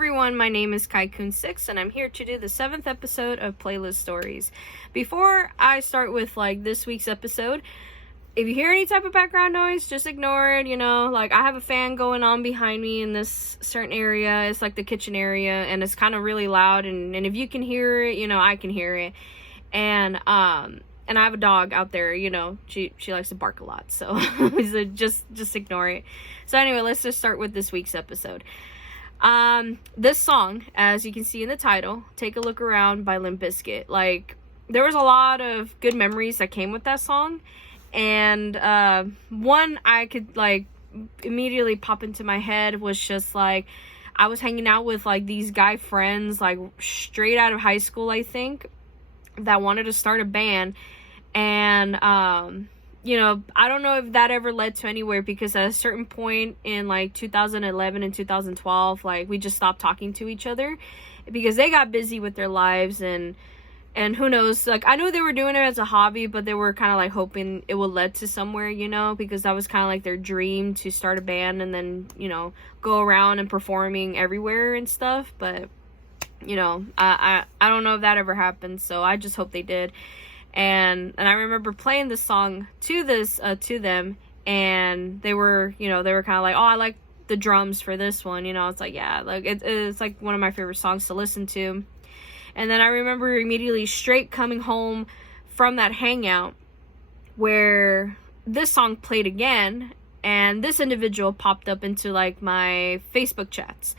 everyone, my name is Kaikun6 and I'm here to do the 7th episode of Playlist Stories. Before I start with this week's episode, if you hear any type of background noise, just ignore it, I have a fan going on behind me in this certain area. It's like the kitchen area and it's kind of really loud, and if you can hear it, I can hear it. And I have a dog out there, she likes to bark a lot, so just ignore it. So anyway, let's just start with this week's episode. This song, as you can see in the title, Take a Look Around by Limp Bizkit. There was a lot of good memories that came with that song, and one I could immediately pop into my head was just I was hanging out with these guy friends straight out of high school, I think, that wanted to start a band. And I don't know if that ever led to anywhere, because at a certain point in 2011 and 2012, we just stopped talking to each other because they got busy with their lives, and who knows, I know they were doing it as a hobby, but they were kind of hoping it would lead to somewhere, because that was kind of their dream, to start a band and then go around and performing everywhere and stuff. But I don't know if that ever happened, so I just hope they did. And I remember playing this song to them, and they were kind of oh, I like the drums for this one, it's yeah, it's one of my favorite songs to listen to. And then I remember immediately straight coming home from that hangout where this song played again, and this individual popped up into my Facebook chats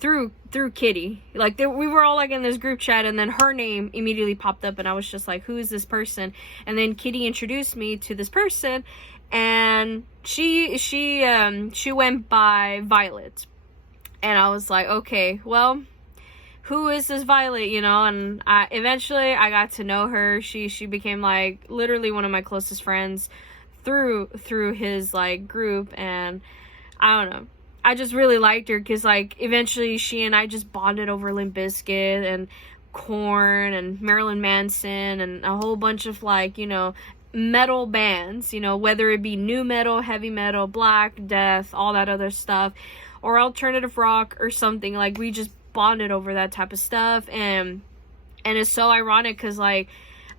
through Kitty. We were all in this group chat, and then her name immediately popped up, and I was just who is this person? And then Kitty introduced me to this person, and she went by Violet. And I was okay, well, who is this Violet, and eventually I got to know her. She became literally one of my closest friends through his group, and I don't know, I just really liked her because eventually she and I just bonded over Limp Bizkit and Korn and Marilyn Manson and a whole bunch of metal bands, whether it be new metal, heavy metal, black, death, all that other stuff, or alternative rock or something. We just bonded over that type of stuff, and it's so ironic because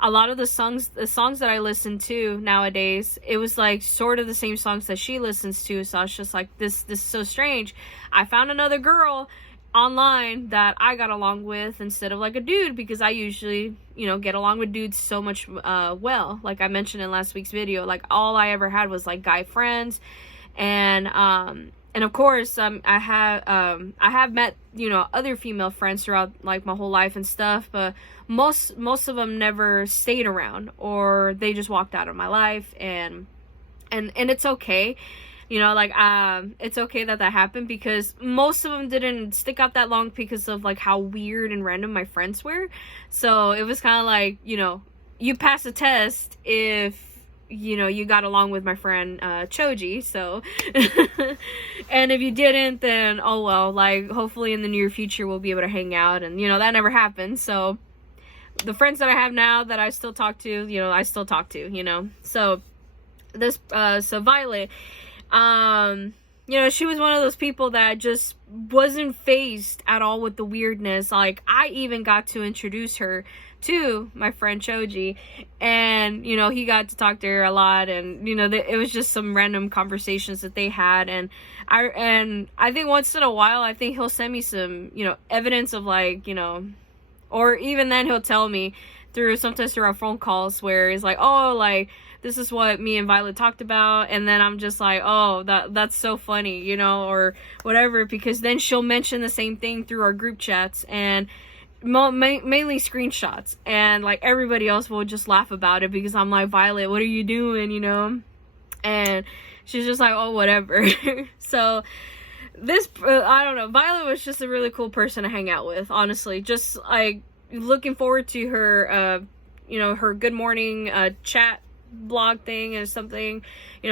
a lot of the songs that I listen to nowadays, it was sort of the same songs that she listens to. So I was just this is so strange. I found another girl online that I got along with instead of a dude, because I usually get along with dudes so much well, like I mentioned in last week's video. All I ever had was guy friends, and of course I have met other female friends throughout my whole life and stuff, but most of them never stayed around, or they just walked out of my life, and it's okay, it's okay that happened, because most of them didn't stick out that long because of how weird and random my friends were. So it was kind of you pass a test if you got along with my friend Choji. So and if you didn't, then oh well, hopefully in the near future we'll be able to hang out, and that never happened. So the friends that I have now that I still talk to, I still talk to, so this so Violet, she was one of those people that just wasn't fazed at all with the weirdness. I even got to introduce her to my friend Choji, and he got to talk to her a lot, and it was just some random conversations that they had, and I think once in a while I think he'll send me some evidence of or even then he'll tell me sometimes through our phone calls, where he's oh, this is what me and Violet talked about, and then I'm just oh, that's so funny, or whatever, because then she'll mention the same thing through our group chats, and mainly screenshots, and everybody else will just laugh about it, because I'm Violet, what are you doing, and she's just oh, whatever. So this I don't know, Violet was just a really cool person to hang out with, honestly. Just looking forward to her her good morning chat blog thing or something.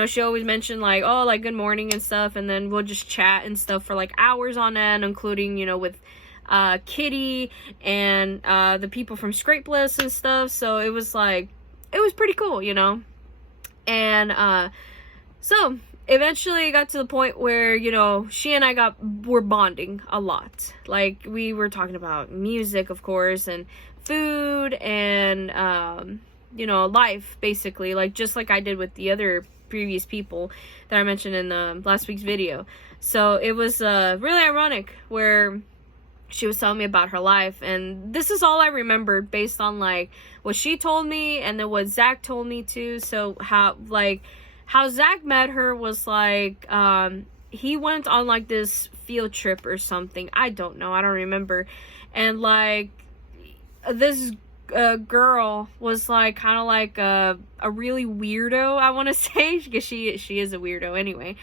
She always mentioned oh, good morning and stuff, and then we'll just chat and stuff for hours on end, including with Kitty and the people from Scrapeless and stuff. So it was pretty cool, and so eventually it got to the point where, you know, she and I were bonding a lot. Like, we were talking about music, of course, and food, and you know, life, basically, like just like I did with the other previous people that I mentioned in the last week's video. So it was really ironic where she was telling me about her life, and this is all I remembered based on like what she told me and then what Zach told me too. So how Zach met her was like, he went on like this field trip or something, I don't know, I don't remember, and like this girl was like kind of like a really weirdo, I want to say, because she is a weirdo anyway.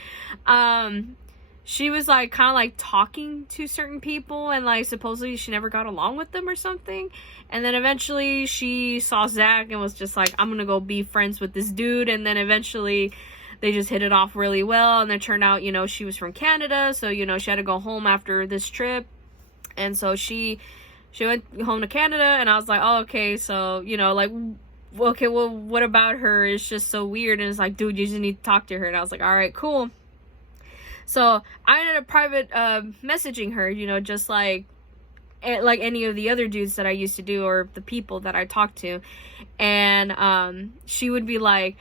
She was like kind of like talking to certain people, and like supposedly she never got along with them or something, and then eventually she saw Zach and was just like, I'm gonna go be friends with this dude, and then eventually they just hit it off really well, and then turned out, you know, she was from Canada, so, you know, she had to go home after this trip, and so she went home to Canada, and I was like, oh, okay, so, you know, like, okay, well, what about her is just so weird, and it's like, dude, you just need to talk to her, and I was like, all right, cool. So I ended up private messaging her, you know, just like any of the other dudes that I used to do, or the people that I talked to, and she would be like,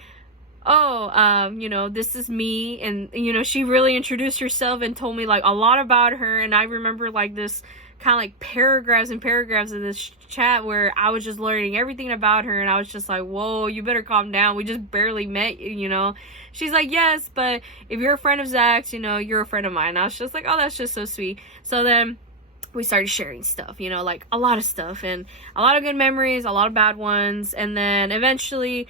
oh, you know, this is me, and, you know, she really introduced herself and told me like a lot about her, and I remember like this kind of like paragraphs and paragraphs of this chat where I was just learning everything about her, and I was just like, whoa, you better calm down, we just barely met, you know. She's like, yes, but if you're a friend of Zach's, you know, you're a friend of mine. And I was just like, oh, that's just so sweet. So then we started sharing stuff, you know, like a lot of stuff, and a lot of good memories, a lot of bad ones, and then eventually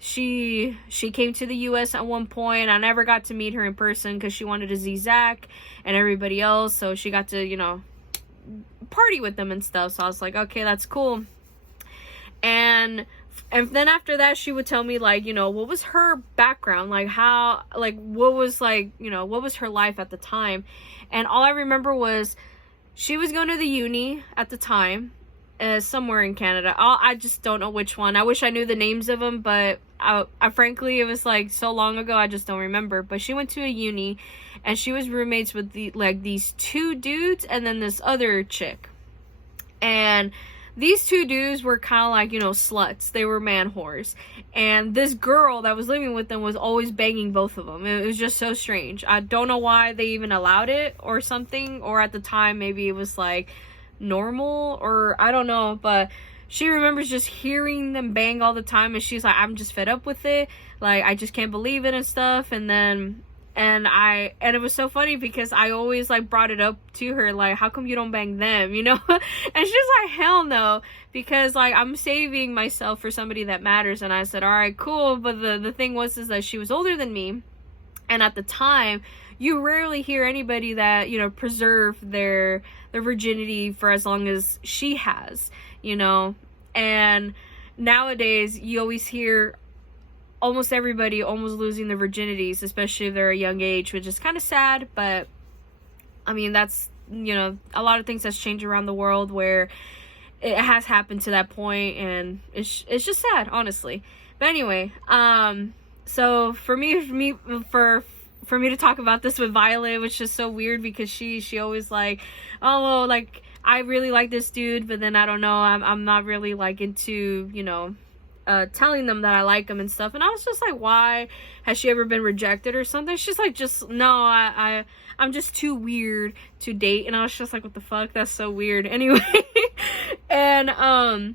she came to the US at one point. I never got to meet her in person because she wanted to see Zach and everybody else, so she got to, you know, party with them and stuff. So I was like, okay, that's cool. And then after that, she would tell me like, you know, what was her background, like how, like what was like, you know, what was her life at the time. And all I remember was she was going to the uni at the time, somewhere in Canada. I just don't know which one. I wish I knew the names of them, but I frankly, it was like so long ago, I just don't remember. But she went to a uni, and she was roommates with these two dudes and then this other chick. And these two dudes were kind of like, you know, sluts. They were man whores. And this girl that was living with them was always banging both of them. It was just so strange. I don't know why they even allowed it or something. Or at the time, maybe it was like normal, or I don't know. But she remembers just hearing them bang all the time. And she's like, I'm just fed up with it. Like, I just can't believe it and stuff. And then... And it was so funny because I always like brought it up to her, like, how come you don't bang them, you know? And she's like, hell no, because like I'm saving myself for somebody that matters. And I said, all right, cool. But the thing was is that she was older than me, and at the time you rarely hear anybody that, you know, preserve their virginity for as long as she has, you know. And nowadays you always hear almost everybody almost losing their virginities, especially if they're a young age, which is kind of sad. But I mean, that's, you know, a lot of things that's changed around the world where it has happened to that point, and it's just sad, honestly. But anyway, so for me to talk about this with Violet was just so weird, because she always like, oh well, like I really like this dude, but then I don't know, I'm not really like into, you know, telling them that I like them and stuff. And I was just like, why? Has she ever been rejected or something? She's like, just no, I'm just too weird to date. And I was just like, what the fuck, that's so weird. Anyway. And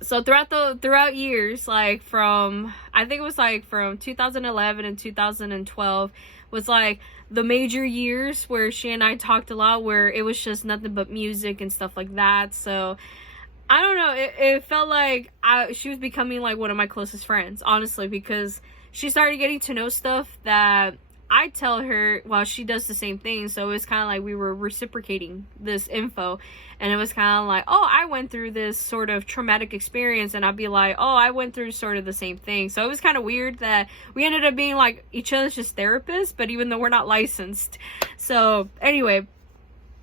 so throughout years, like from, I think it was like from 2011 and 2012 was like the major years where she and I talked a lot, where it was just nothing but music and stuff like that. So I don't know, it felt like she was becoming like one of my closest friends, honestly, because she started getting to know stuff that I tell her while she does the same thing. So it was kind of like we were reciprocating this info, and it was kind of like, oh, I went through this sort of traumatic experience, and I'd be like, oh, I went through sort of the same thing. So it was kind of weird that we ended up being like each other's just therapists, but even though we're not licensed. So anyway,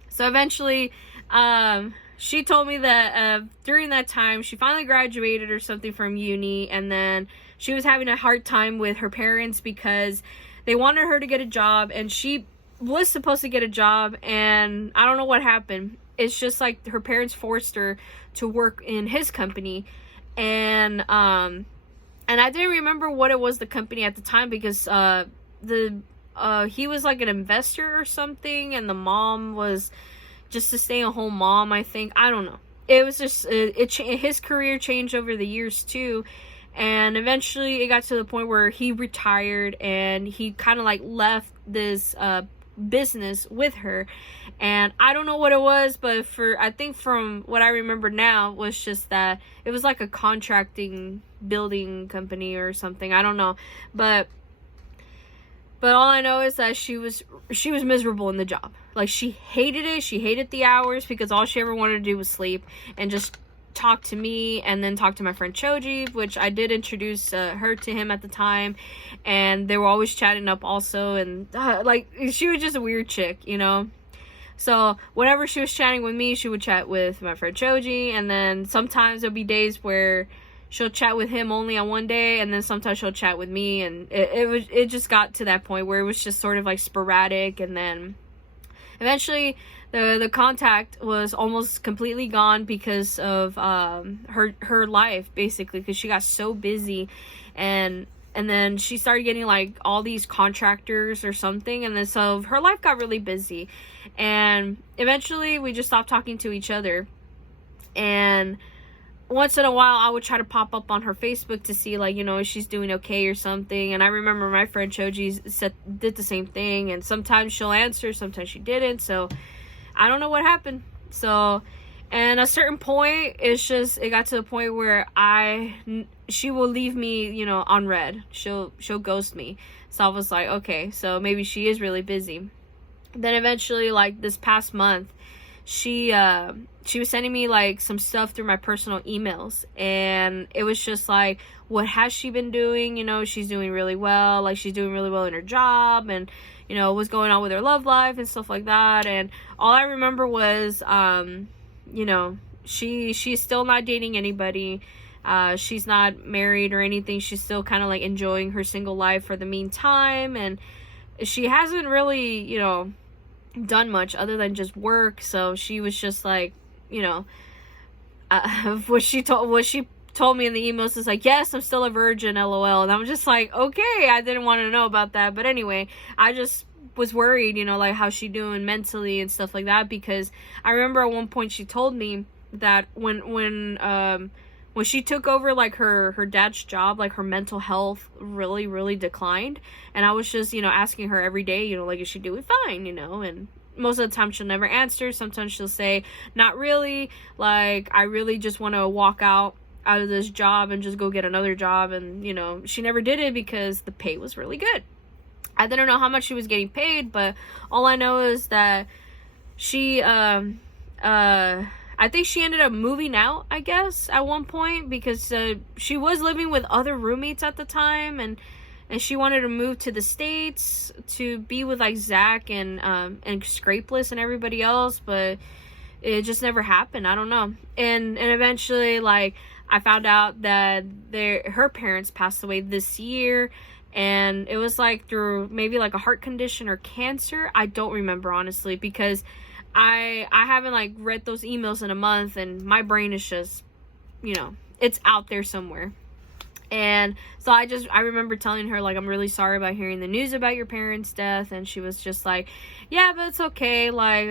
so eventually she told me that during that time she finally graduated or something from uni, and then she was having a hard time with her parents because they wanted her to get a job, and she was supposed to get a job, and I don't know what happened. It's just like her parents forced her to work in his company, and I didn't remember what it was, the company at the time, because he was like an investor or something, and the mom was just a stay-at-home mom, I think. I don't know. It was just his career changed over the years too, and eventually it got to the point where he retired, and he kind of like left this business with her, and I don't know what it was, but I think from what I remember now was just that it was like a contracting building company or something. I don't know, but all I know is that she was miserable in the job. Like, she hated it. She hated the hours, because all she ever wanted to do was sleep and just talk to me, and then talk to my friend Choji, which I did introduce her to him at the time, and they were always chatting up also, and like, she was just a weird chick, you know. So whenever she was chatting with me, she would chat with my friend Choji, and then sometimes there'll be days where she'll chat with him only on one day, and then sometimes she'll chat with me, and it just got to that point where it was just sort of like sporadic, and then eventually the contact was almost completely gone because of her life, basically, because she got so busy, and then she started getting like all these contractors or something, and then so her life got really busy, and eventually we just stopped talking to each other. And once in a while I would try to pop up on her Facebook to see, like, you know, if she's doing okay or something. And I remember my friend Choji did the same thing, and sometimes she'll answer, sometimes she didn't, so I don't know what happened. So, and at a certain point, it got to the point where she will leave me, you know, on red. She'll ghost me. So I was like, okay, so maybe she is really busy. Then eventually, like this past month, she was sending me like some stuff through my personal emails, and it was just like, what has she been doing? You know, she's doing really well. Like, she's doing really well in her job, and you know, what's going on with her love life and stuff like that. And all I remember was, you know, she's still not dating anybody. She's not married or anything. She's still kind of like enjoying her single life for the meantime, and she hasn't really, you know, done much other than just work. So she was just like, you know, what she told me in the emails is like, yes, I'm still a virgin, LOL. And I'm just like, okay, I didn't want to know about that. But anyway, I just was worried, you know, like how's she doing mentally and stuff like that, because I remember at one point she told me that when she took over like her dad's job, like her mental health really, really declined. And I was just, you know, asking her every day, you know, like, is she doing fine, you know? And most of the time she'll never answer. Sometimes she'll say, not really, like, I really just want to walk out of this job and just go get another job. And, you know, she never did it because the pay was really good. I didn't know how much she was getting paid, but all I know is that she I think she ended up moving out, I guess, at one point, because she was living with other roommates at the time, and she wanted to move to the States to be with like Zach and Scrapeless and everybody else, but it just never happened. I don't know. And eventually, like, I found out that her parents passed away this year, and it was like through maybe like a heart condition or cancer. I don't remember, honestly, because I haven't like read those emails in a month, and my brain is just, you know, it's out there somewhere. And so I remember telling her, like, I'm really sorry about hearing the news about your parents' death. And she was just like, yeah, but it's okay. Like,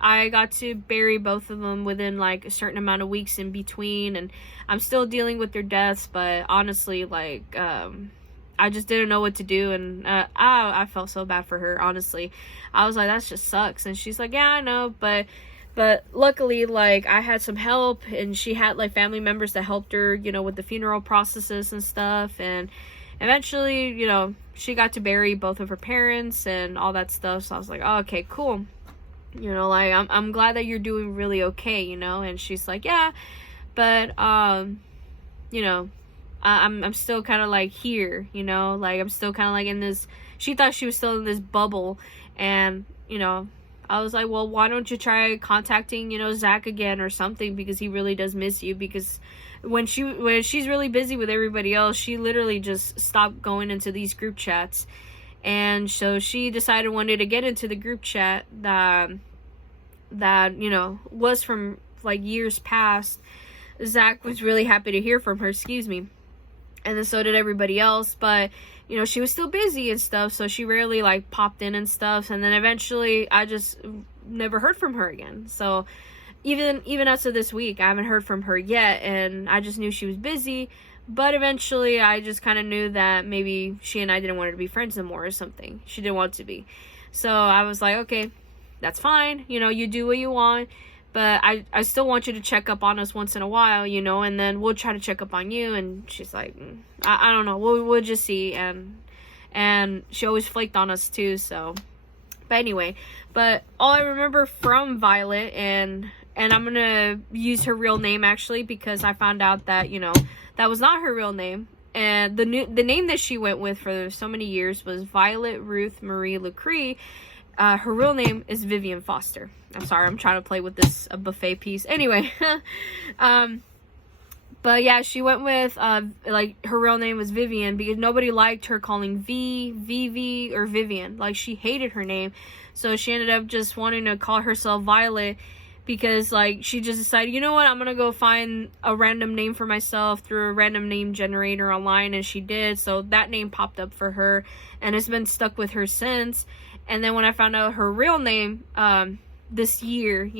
I got to bury both of them within like a certain amount of weeks in between, and I'm still dealing with their deaths, but honestly, like, I just didn't know what to do, and I felt so bad for her, honestly. I was like, that just sucks. And she's like, yeah, I know, but luckily, like, I had some help, and she had like family members that helped her, you know, with the funeral processes and stuff. And eventually, you know, she got to bury both of her parents and all that stuff. So I was like, oh, okay, cool. You know, like, I'm glad that you're doing really okay, you know. And she's like, yeah, but you know, I'm still kind of like here, you know, like, I'm still kind of like in this, she thought she was still in this bubble. And, you know, I was like, well, why don't you try contacting, you know, Zach again or something, because he really does miss you. Because when she's really busy with everybody else, she literally just stopped going into these group chats. And so she decided one day to get into the group chat that was from like years past. Zach was really happy to hear from her, and then so did everybody else, but she was still busy and stuff, so she rarely like popped in and stuff. And then eventually I just never heard from her again. So even as of this week, I haven't heard from her yet, and I just knew she was busy. But eventually I just kind of knew that maybe she and I didn't want her to be friends anymore or something. She didn't want to be. So I was like, okay, that's fine, you do what you want, but I still want you to check up on us once in a while, and then we'll try to check up on you. And she's like, I don't know, we'll just see. And she always flaked on us too. So, but anyway, but all I remember from Violet, and I'm gonna use her real name actually, because I found out that that was not her real name. And the name that she went with for so many years was Violet Ruth Marie LaCree. Her real name is Vivian Foster. I'm sorry, I'm trying to play with this buffet piece. Anyway, but yeah, she went with, like, her real name was Vivian because nobody liked her calling Vivi, or Vivian. Like, she hated her name. So she ended up just wanting to call herself Violet because, like, she just decided, you know what, I'm going to go find a random name for myself through a random name generator online, and she did. So that name popped up for her, and it's been stuck with her since. And then when I found out her real name, this year,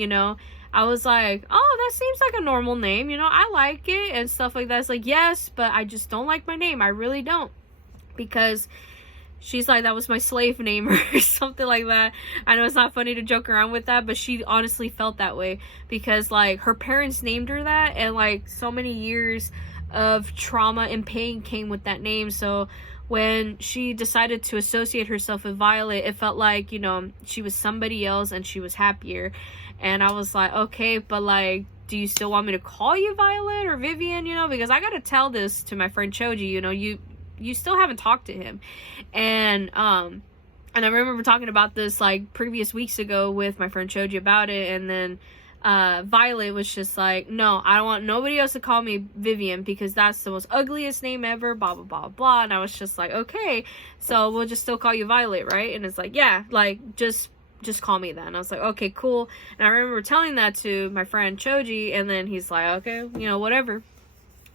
I was like, oh, that seems like a normal name, I like it and stuff like that. It's like, yes, but I just don't like my name. I really don't. Because she's like, that was my slave name or something like that. I know it's not funny to joke around with that, but she honestly felt that way because, like, her parents named her that, and, like, so many years of trauma and pain came with that name. So when she decided to associate herself with Violet, it felt like, she was somebody else and she was happier. And I was like, okay, but, like, do you still want me to call you Violet or Vivian, because I gotta tell this to my friend Choji, you still haven't talked to him. And I remember talking about this, like, previous weeks ago with my friend Choji about it, and then Violet was just like, no, I don't want nobody else to call me Vivian because that's the most ugliest name ever, blah blah blah blah. And I was just like, okay, so we'll just still call you Violet, right? And it's like, yeah, like, just call me that. And I was like, okay, cool. And I remember telling that to my friend Choji, and then he's like, okay, whatever.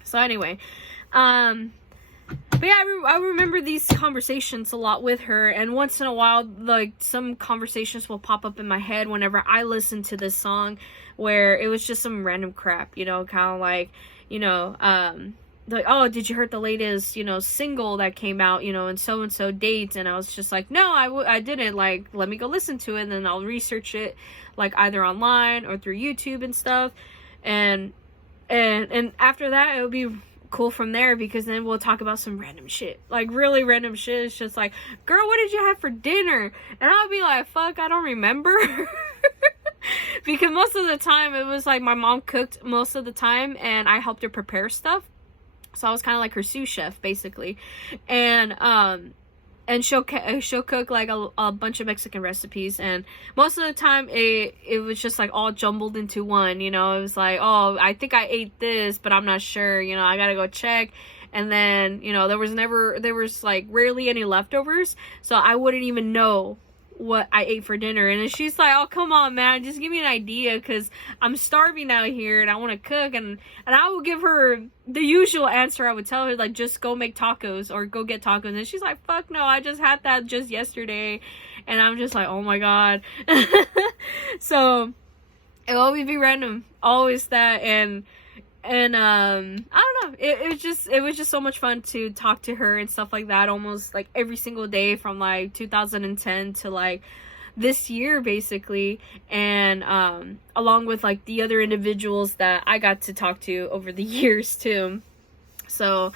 So anyway, but yeah, I remember these conversations a lot with her, and once in a while, like, some conversations will pop up in my head whenever I listen to this song, where it was just some random crap, kind of like, like, oh, did you hear the latest, single that came out, and so dates, and I was just like, no, I didn't, like, let me go listen to it, and then I'll research it, like, either online or through YouTube and stuff, and after that, it would be cool from there, because then we'll talk about some random shit, like really random shit. It's just like, girl, what did you have for dinner? And I'll be like, fuck, I don't remember. Because most of the time it was like my mom cooked most of the time and I helped her prepare stuff, so I was kind of like her sous chef basically. And she'll cook like a bunch of Mexican recipes, and most of the time it was just like all jumbled into one, it was like, oh, I think I ate this, but I'm not sure, I gotta go check. And then, there was like rarely any leftovers, so I wouldn't even know what I ate for dinner. And then she's like, oh, come on, man, just give me an idea, because I'm starving out here and I want to cook. And I will give her the usual answer. I would tell her, like, just go make tacos or go get tacos. And she's like, fuck no, I just had that just yesterday. And I'm just like, oh my god. So it'll always be random, always that. And I don't know, it was just so much fun to talk to her and stuff like that, almost like every single day from like 2010 to like this year basically. And along with like the other individuals that I got to talk to over the years too. So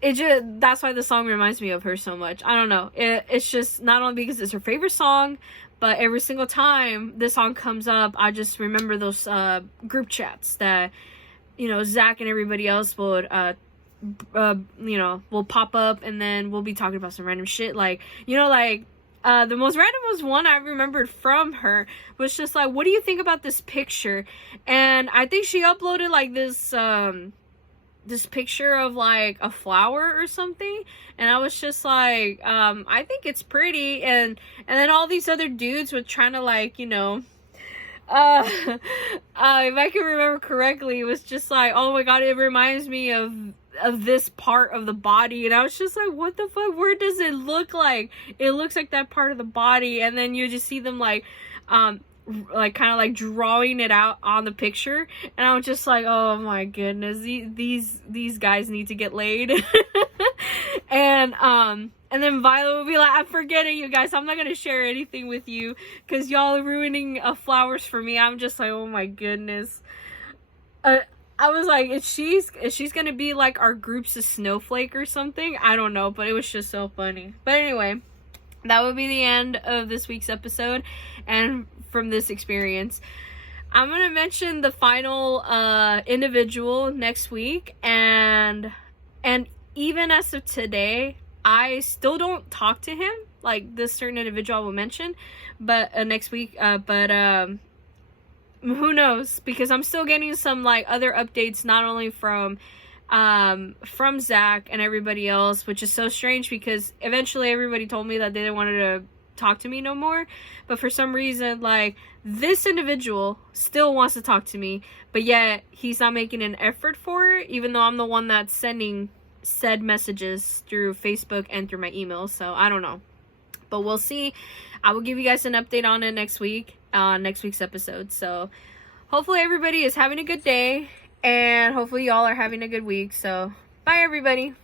that's why the song reminds me of her so much. I don't know, it's just not only because it's her favorite song, but every single time this song comes up, I just remember those group chats that Zach and everybody else would, will pop up, and then we'll be talking about some random shit. Like, the most randomest one I remembered from her was just like, what do you think about this picture? And I think she uploaded like this this picture of like a flower or something, and I was just like, I think it's pretty, and then all these other dudes were trying to like, you know, if I can remember correctly, it was just like, oh my god, it reminds me of this part of the body, and I was just like, what the fuck, where does it look like? It looks like that part of the body, and then you just see them like kind of like drawing it out on the picture, and I was just like, oh my goodness, these guys need to get laid. And then Violet would be like, I'm forgetting, you guys, I'm not gonna share anything with you because y'all are ruining flowers for me. I'm just like, oh my goodness. I was like, is she's gonna be like our group's a snowflake or something? I don't know, but it was just so funny. But anyway, that would be the end of this week's episode and from this experience. I'm gonna mention the final individual next week, and even as of today, I still don't talk to him, like this certain individual I will mention, but next week, who knows, because I'm still getting some like other updates, not only from Zach and everybody else, which is so strange because eventually everybody told me that they didn't want to talk to me no more, but for some reason, like, this individual still wants to talk to me, but yet he's not making an effort for it, even though I'm the one that's sending said messages through Facebook and through my email. So I don't know, but we'll see. I will give you guys an update on it next week, next week's episode. So hopefully everybody is having a good day, and hopefully y'all are having a good week. So bye everybody.